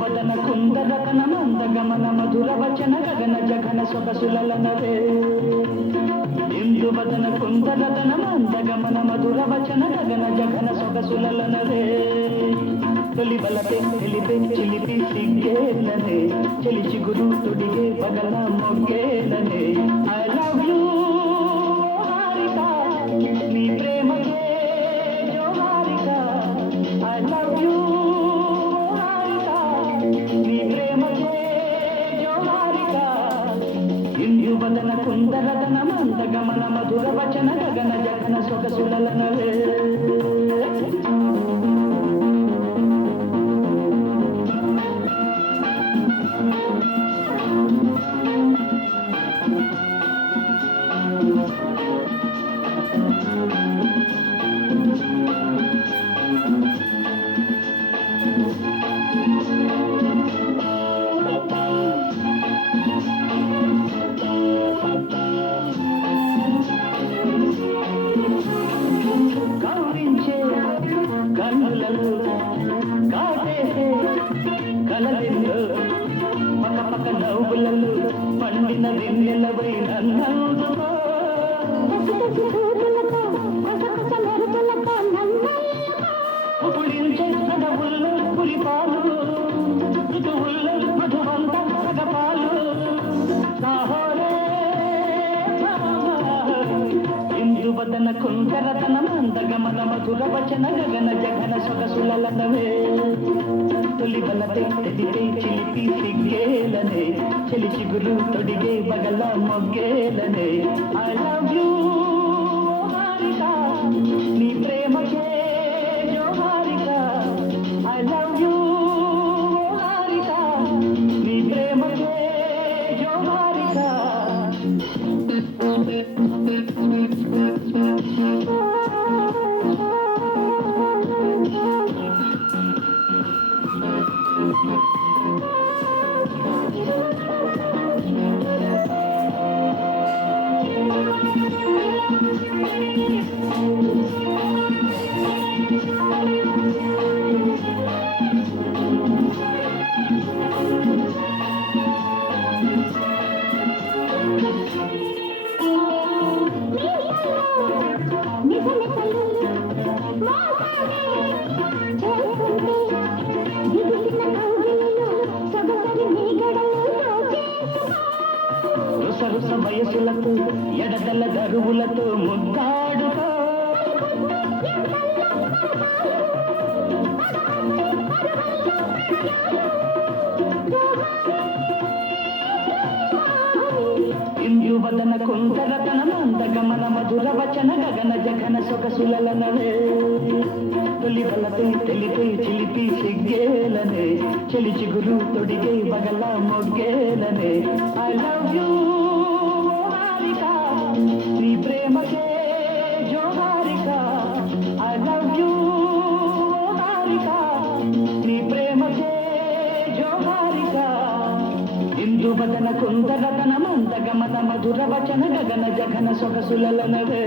వదన కుందరతన మందగమన మధుర వచన గగన జగన సొగసులనవే ఇందు వదన కుందరతన మందగమన మధుర వచన గగన జగన సొగసులనవే తొలి బలపే తెలిపే చిలిపి సిగ్గేలనే చెలి చిగురు తొడిగే బగల మొగ్గేలనే ఐ లవ్ యూ హారిక నీ ప్రేమకే జోహారిక ఐ లవ్ యూ వదన కుందరదన మందగమన మధుర వచన గగన జగన సొగసులనవే పక్క పక్క నవ్వులలో పండిన వెన్నెలవై నన్నందుకో పులించే నడవుల్లో పులిపాలు ఋతువుల్లో మధువంత సగపాలు ఇందు వదన కుందరతన మందగమన మధుర వచన గగన జగన సొగసులనవే తొలి బలపే తెలిపే చిలిపి సిగ్గేలనే చెలి చిగురు తొడిగే బగల మొగ్గేలనే ఐ లవ్ యూ హారిక నీ ప్రేమకే జోహారిక ఐ లవ్ యూ హారిక నీ ప్రేమకే జోహారిక సరస వయసులతో ఎడతల గరువులతో ముద్దాడుకో ఇందు వదన కుందరతన మందగమన మధుర వచన గగన జగన సొగసులనవే తొలి బలపై తెలిపే చిలిపి సిగ్గేలనే చెలి చిగురు తొడిగే బగల మొగ్గేలనే ఐ లవ్ యూ హారిక నీ ప్రేమకే జోహారిక ఐ లవ్ యూ హారిక నీ ప్రేమకే జోహారిక ఇందు వదన కుందరతన మందగమన మధుర వచన గగన జగన సొగసులనవే